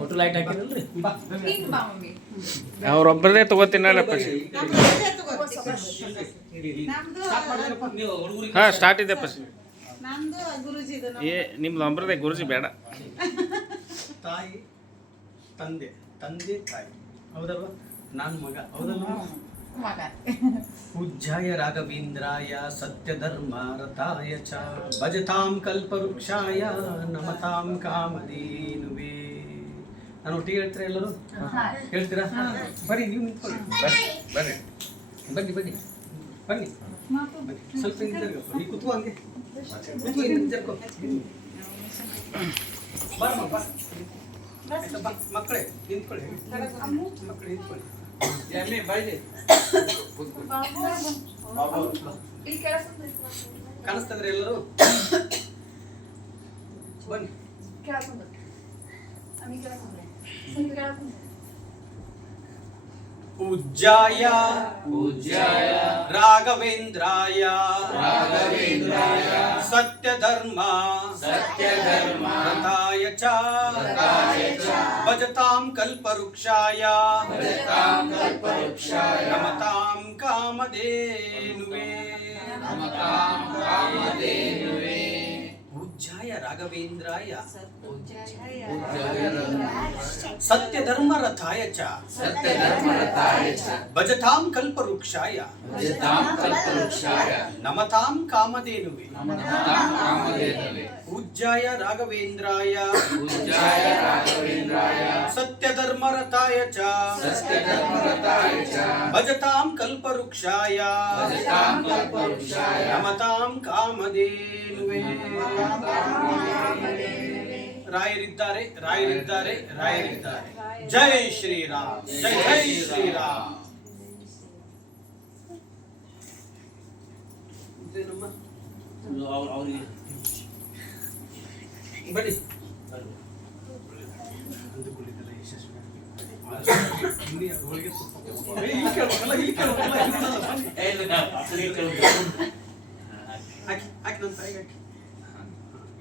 ಒಟ್ಟು ಲೈಟ್ ಹಾಕಿರಲ್ರಿ ಅವ್ರೊಬ್ಬರದೇ ತಗೋತೀನಪ್ಪ. ಹಾ ಸ್ಟಾರ್ಟ್ ಇದೆ ಪಸ್. ನಿಮ್ದು ಒಬ್ಬರದೇ ಗುರುಜಿ ಬೇಡ. ತಾಯಿ ತಂದೆ, ತಂದೆ ತಾಯಿ, ಹೌದಲ್ವಾ? ನಾನು ಮಗ, ಹೌದಲ್ವಾ? ಪೂಜ್ಯಾಯ ರಾಘವೇಂದ್ರಾಯ ಸತ್ಯಧರ್ಮ ರಥಾಯ ಚ ಭಜತಾಂ ಕಲ್ಪವೃಕ್ಷಾಯ ನಮತಾಂ ಕಾಮಧೇನುವೇ. ನಾನು ಒಟ್ಟಿಗೆ ಹೇಳ್ತೀರಾ ಎಲ್ಲರೂ? ಹೇಳ್ತೀರಾ? ಬನ್ನಿ, ನೀವು ನಿಂತ್ಕೊಳ್ಳಿ. ಬರ್ರಿ ಬನ್ನಿ ಬನ್ನಿ ಬನ್ನಿ ಬನ್ನಿ. ಸ್ವಲ್ಪ ಹಿಂದಿರ್ಗಪ್ಪ, ನೀ ಕುತ್ಕೋ, ಹಂಗೆ ಕುತ್ಕೋ, ಹಿಂದಿರ್ಕೋ. ಬಾರಮ್ಮ ಬಾ. ಮಕ್ಕಳೇ ನಿಂತ್ಕೊಳ್ಳಿ, ಮಕ್ಕಳು ನಿಂತ್ಕೊಳ್ಳಿ. ಕಾಣಿಸ್ತಂದ್ರೆ ಎಲ್ಲರೂ ಬನ್ನಿ. ಪೂಜ್ಯಾಯ ರಾಘವೇಂದ್ರಾಯ ಸತ್ಯಧರ್ಮ ರಥಾಯ ಚ ಭಜತಾಂ ಕಲ್ಪವೃಕ್ಷಾಯ ನಮತಾಂ ಕಾಮಧೇನುವೇ. ಪೂಜ್ಯಾಯ ರಾಘವೇಂದ್ರಾಯ ಸತ್ಯಧರ್ಮ ರಥಾಯ ಚ ಭಜತಾಂ ಕಲ್ಪವೃಕ್ಷಾಯ ನಮತಾಂ ಕಾಮಧೇನುವೇ. ಪೂಜ್ಯಾಯ ರಾಘವೇಂದ್ರಾಯ ಸತ್ಯಧರ್ಮ ರಥಾಯ ಚ ಭಜತಾಂ ಕಲ್ಪವೃಕ್ಷಾಯ ನಮತಾಂ ಕಾಮಧೇನುವೇ. ರಾಯರಿದ್ದಾರೆ, ರಾಯರಿದ್ದಾರೆ, ರಾಯರಿದ್ದಾರೆ. ಜೈ ಶ್ರೀರಾಮ್, ಜೈ ಜೈ ಶ್ರೀರಾಮ್. ಬನ್ನಿ.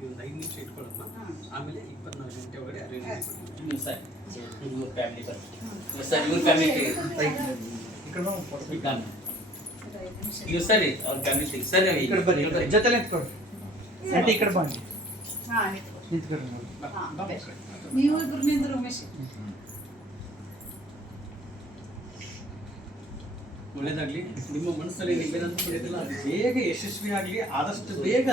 ಒಂದು 5 ನಿಮಿಷ ಇಟ್ಕೊಳ್ಳೋಣ, ಆಮೇಲೆ 24 ಗಂಟೆ ಒಳಗಡೆ ಅರೇಂಜ್ ಮಾಡಿ. ಸರಿ ಅವ್ರ ಫ್ಯಾಮಿಲಿ ಸರಿ ಜೊತೆ ನಿಂತ್ಕೊಳ್ಳಿ. ಈ ಕಡೆ ಬನ್ನಿ. ನೀವು ಇಬ್ರು ನಿಂದ್ರು ಉಮೇಶ್. ಒಳ್ಳೇದಾಗ್ಲಿ. ನಿಮ್ಮ ಮನಸ್ಸಲ್ಲಿ ನೀವೇನಂತ ಪಡೆಯೋದಿಲ್ಲ, ಅದು ಬೇಗ ಯಶಸ್ವಿ ಆಗಲಿ. ಆದಷ್ಟು ಬೇಗ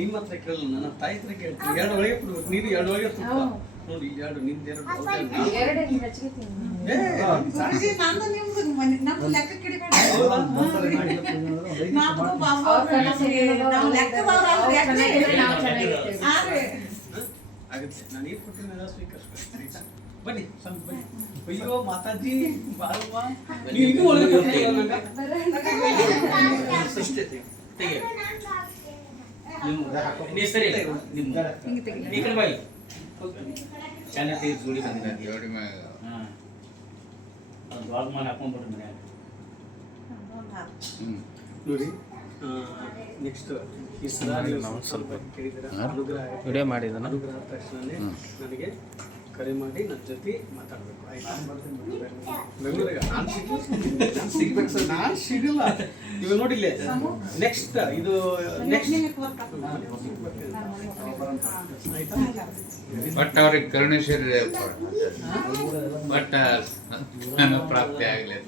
ನಿಮ್ಮ ಹತ್ರ ಕೇಳಲ್ಲ, ನನ್ನ ತಾಯಿ ಹತ್ರ ಕೇಳ್ತೀನಿ. 2 ಒಳಗೆ ಕೊಡ್ಬೇಕು, ನೀನು 2 ಒಳಗೆ ತುಪ್ಪ ನೋಡಿ. 2 ನಿಂದ 2 ಆಗುತ್ತೆ. ನಾನು ಏನು ಕೊಟ್ಟಿನ ಸ್ವೀಕರಿಸ್ಬೇಕು. ಬನ್ನಿ ಸ್ವಲ್ಪ ಬನ್ನಿ. ಅಯ್ಯೋ ಮಾತಾಜಿ ಬಾರವ್ವ, ನೀವು ಇನ್ನೂ ಒಳಗೆ ಚಾನಲ್ ತೆಗೆದು ಜೋಡಿ ಬಂದಿದ್ದಾರೆ. ಹಾಕೊಂಡ್ಬಿಟ್ರೆ ಮನ್ಯಾಗ ನೋಡಿ. ನೆಕ್ಸ್ಟ್ ಈ ಸಲ ನಾವು ಸ್ವಲ್ಪ ಕೇಳಿದ್ರೆ ವಿಡಿಯೋ ಮಾಡಿದ್ದಾನೆ. ಅನುಗ್ರಹ ತಕ್ಷಣನೇ ನನಗೆ ಕರೆ ಮಾಡಿ ನನ್ನ ಜೊತೆ ಮಾತಾಡಬೇಕು, ಆಯ್ತಾ? ಬೆಂಗಳೂರಿಗೆ ನಾನು ಸಿಗ್ಬೇಕು ಸರ್, ನಾನು ಸಿಗಲ್ಲ. ಇವಾಗ ನೋಡಿಲ್ಲ. ನೆಕ್ಸ್ಟ್ ಇದು ಬಟ್ ಅವ್ರಿಗೆ ಕರುಣೇಶ್ವರಿ ಬಟ್ ಪ್ರಾಪ್ತಿ ಆಗಲಿ.